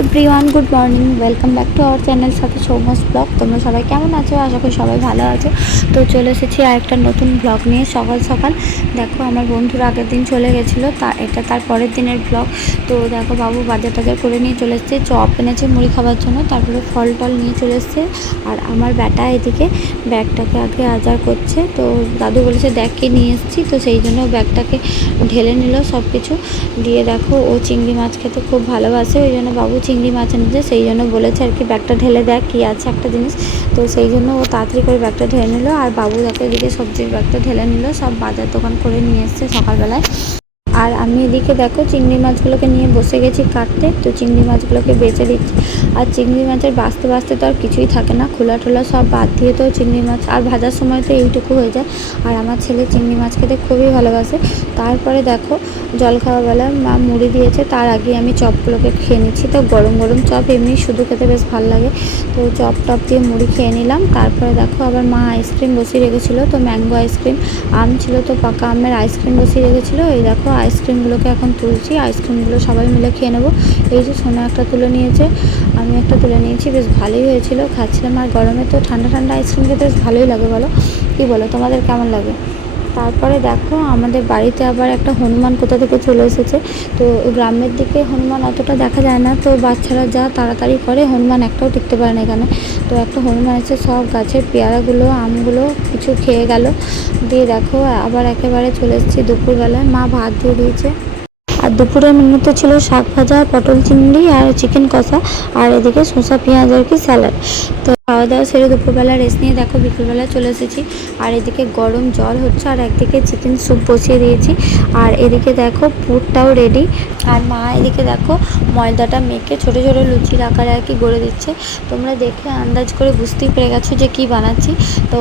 Everyone good morning welcome back to our channel সাথে সৌমস blog তোমরা সবাই কেমন আছো? আশা করি সবাই ভালো আছো। তো চলে এসেছি আর একটা নতুন ব্লগ নিয়ে সকাল সকাল। দেখো, আমার বন্ধুরা আগের দিন চলে গেছিল, তা এটা তার পরের দিনের ব্লগ তো দেখো, বাবু বাজার টাজার করে নিয়ে চলে এসছে, চপ এনেছে মুড়ি খাবার জন্য, তারপরে ফল টল নিয়ে চলে এসছে। আর আমার ব্যাটা এদিকে ব্যাগটাকে আগে আজার করছে। তো দাদু বলেছে, দেখ কি নিয়ে এসেছি। তো সেই জন্য ব্যাগটাকে ঢেলে নিল সব কিছু দিয়ে দেখো, ও চিংড়ি মাছ খেতে খুব ভালোবাসে, ওই জন্য বাবু চিংড়ি মাছ এনেছে, সেই জন্য বলেছে আর কি ব্যাগটা ঢেলে দেখ কী আছে একটা জিনিস। তো সেই জন্য ও তাড়াতাড়ি করে ব্যাগটা ঢেলে নিল আর বাবু দেখো এদিকে সবজির ব্যাগটা ঢেলে নিল, সব বাজার দোকান করে নিয়ে এসছে সকালবেলায়। আর আমি এদিকে দেখো চিংড়ি মাছগুলোকে নিয়ে বসে গেছি কাটতে, তো চিংড়ি মাছগুলোকে বেছে দিচ্ছি। আর চিংড়ি মাছের বাঁচতে বাঁচতে তো আর কিছুই থাকে না, খোলা টোলা সব বাদ দিয়ে তো চিংড়ি মাছ, আর ভাজার সময় তো এইটুকু হয়ে যায়। আর আমার ছেলে চিংড়ি মাছ খেতে খুবই ভালোবাসে। তারপরে দেখো জল খাওয়াবেলা মা মুড়ি দিয়েছে, তার আগে আমি চপগুলোকে খেয়ে নিচ্ছি। তো গরম গরম চপ এমনি শুধু খেতে বেশ ভালো লাগে। তো চপ টপ দিয়ে মুড়ি খেয়ে নিলাম, তারপরে দেখো আবার মা আইসক্রিম বসিয়ে রেখেছিলো, তো ম্যাঙ্গো আইসক্রিম, আম ছিল তো পাকা আমের আইসক্রিম বসিয়ে রেখেছিলো। এই দেখো আইসক্রিমগুলোকে এখন তুলছি, আইসক্রিমগুলো সবাই মিলে খেয়ে নেব। এই যে সোনা একটা তুলে নিয়েছে, আমি একটা তুলে নিয়েছি, বেশ ভালোই হয়েছিল। খাচ্ছিলাম আর গরমে তো ঠান্ডা ঠান্ডা আইসক্রিম খেতে বেশ ভালোই লাগে বলো। কী বলো, তোমাদের কেমন লাগে? তারপরে দেখো, আমাদের বাড়িতে আবার একটা হনুমান কোথা থেকে চলে এসেছে। তো গ্রামের দিকে হনুমান অতটা দেখা যায় না, তো বাচ্চারা যা তাড়াতাড়ি করে হনুমান একটাও টিকতে পারে না এখানে। তো একটা হনুমান এসে সব গাছের পেয়ারাগুলো, আমগুলো কিছু খেয়ে গেল। দিয়ে দেখো, আবার একেবারে চলে এসেছি দুপুরবেলায়। মা ভাত দিয়ে দিয়েছে। আর দুপুরের মেনুতে ছিল শাক ভাজা, পটল চিংড়ি আর চিকেন কষা, আর এদিকে শসা, পেঁয়াজ আর কি স্যালাড। তো খাওয়া দাওয়া সেরে দুপুরবেলা রেস্ট নিয়ে দেখো বিকেলবেলা চলে এসেছি। আর এদিকে গরম জল হচ্ছে আর একদিকে চিকেন স্যুপ বসিয়ে দিয়েছি। আর এদিকে দেখো পুরটাও রেডি আর মা এদিকে দেখো ময়দাটা মেখে ছোটো ছোটো লুচির আকারে আর কি গড়ে দিচ্ছে। তোমরা দেখে আন্দাজ করে বুঝতেই পেরে গেছো যে কি বানাচ্ছি। তো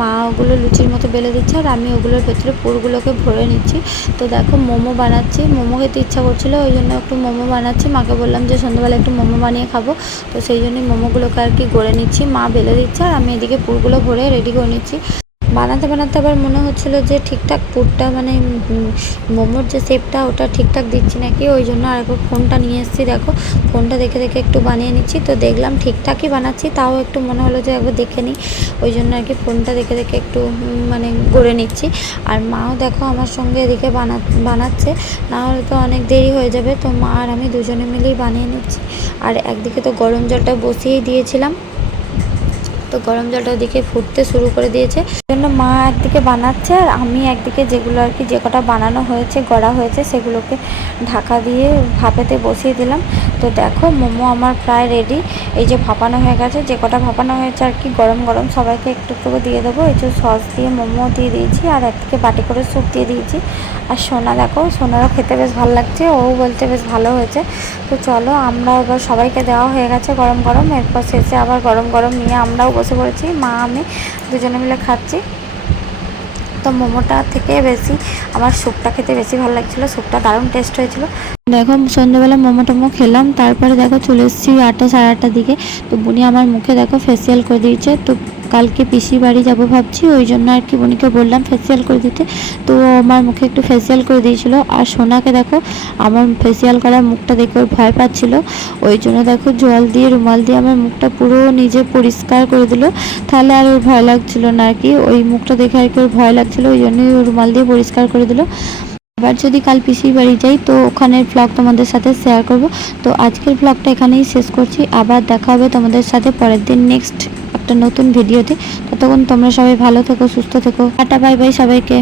মা ওগুলো লুচির মতো বেলে দিচ্ছে আর আমি ওগুলোর ভেতরে পুরগুলোকে ভরে নিচ্ছি। তো দেখো মোমো বানাচ্ছি। মোমো খেতে ইচ্ছা করছিল, ওই জন্য একটু মোমো বানাচ্ছি। মাকে বললাম যে সন্ধ্যাবেলা একটু মোমো বানিয়ে খাব। তো সেই জন্যই মোমোগুলোকে আর কি গড়ে নিচ্ছি। মা বেলে দিচ্ছে আর আমি এদিকে পুরগুলো ভরে রেডি করে নিচ্ছি। বানাতে বানাতে আবার মনে হচ্ছিল যে ঠিকঠাক পুরটা মানে মোমোর যে শেপটা ওটা ঠিকঠাক দিচ্ছি নাকি? ওই জন্য আরেকবার ফোনটা নিয়ে এসেছি। দেখো ফোনটা দেখে দেখে একটু বানিয়ে নিচ্ছি। তো দেখলাম ঠিকঠাকই বানাচ্ছি, তাও একটু মনে হলো যে একবার দেখে নিই। ওই জন্য আর কি ফোনটা দেখে দেখে একটু মানে গড়ে নিচ্ছি। আর মাও দেখো আমার সঙ্গে এদিকে বানা, বানাচ্ছে। না হলে তো অনেক দেরি হয়ে যাবে। তো মা আর আমি দুজনে মিলেই বানিয়ে নিচ্ছি। আর একদিকে তো গরম জলটা বসিয়েই দিয়েছিলাম। তো গরম জলটা ওদিকে ফুটতে শুরু করে দিয়েছে। জন্য মা একদিকে বানাচ্ছে আর আমি একদিকে যেগুলো আর কি, যে কটা বানানো হয়েছে, গড়া হয়েছে, সেগুলোকে ঢাকা দিয়ে ভাপেতে বসিয়ে দিলাম। তো দেখো মোমো আমার প্রায় রেডি এই যে ভাপানো হয়ে গেছে, যে কটা ভাপানো হয়েছে আর কি, গরম গরম সবাইকে একটু একটু দিয়ে দেবো। এই যে সস দিয়ে মোমো দিয়ে দিয়েছি আর একদিকে বাটি করে স্যুপ দিয়ে দিয়েছি। আর সোনা দেখো, সোনারও খেতে বেশ ভালো লাগছে, ও বলতে বেশ ভালো হয়েছে। তো চলো আমরা এবার সবাইকে দেওয়া হয়ে গেছে গরম গরম, এরপর শেষে আবার গরম গরম নিয়ে আমরাও বসে পড়েছি, মা, আমি দুজনে মিলে খাচ্ছি। তো মোমোটা থেকে বেশি আমার স্যুপটা খেতে বেশি ভালো লাগছিল, স্যুপটা দারুণ টেস্ট হয়েছিল। দেখো, সন্ধ্যাবেলা মোমো টোমো খেলাম, তারপরে দেখো চলে এসেছি আটটা, সাড়ে আটটার দিকে। তো বুনি আমার মুখে দেখো ফেসিয়াল করে দিয়েছে, তো কালকে পিসির বাড়ি যাব ভাবছি, ওই জন্য আর কি বুনিকে বললাম ফেসিয়াল করে দিতে। তো আমার মুখে একটু ফেসিয়াল করে দিয়েছিল। আর সোনাকে দেখো, আমার ফেসিয়াল করার মুখটা দেখে ওর ভয় পাচ্ছিল। ওই জন্য দেখো জল দিয়ে, রুমাল দিয়ে আমার মুখটা পুরো নিজে পরিষ্কার করে দিল। তাহলে আর ওর ভয় লাগছিল না আর কি। ওই মুখটা দেখে আর কি ওর ভয় লাগছিল, ওই জন্যই রুমাল দিয়ে পরিষ্কার করে দিল। আবার যদি কাল পিসির বাড়ি যাই, তো ওখানের ব্লগ তোমাদের সাথে শেয়ার করব। তো আজকের ব্লগটা এখানেই শেষ করছি। আবার দেখা হবে তোমাদের সাথে পরের দিন নেক্সট একটা নতুন ভিডিওতে ততক্ষণ তোমরা সবাই ভালো থেকো সুস্থ থেকো। টাটা বাই বাই সবাইকে।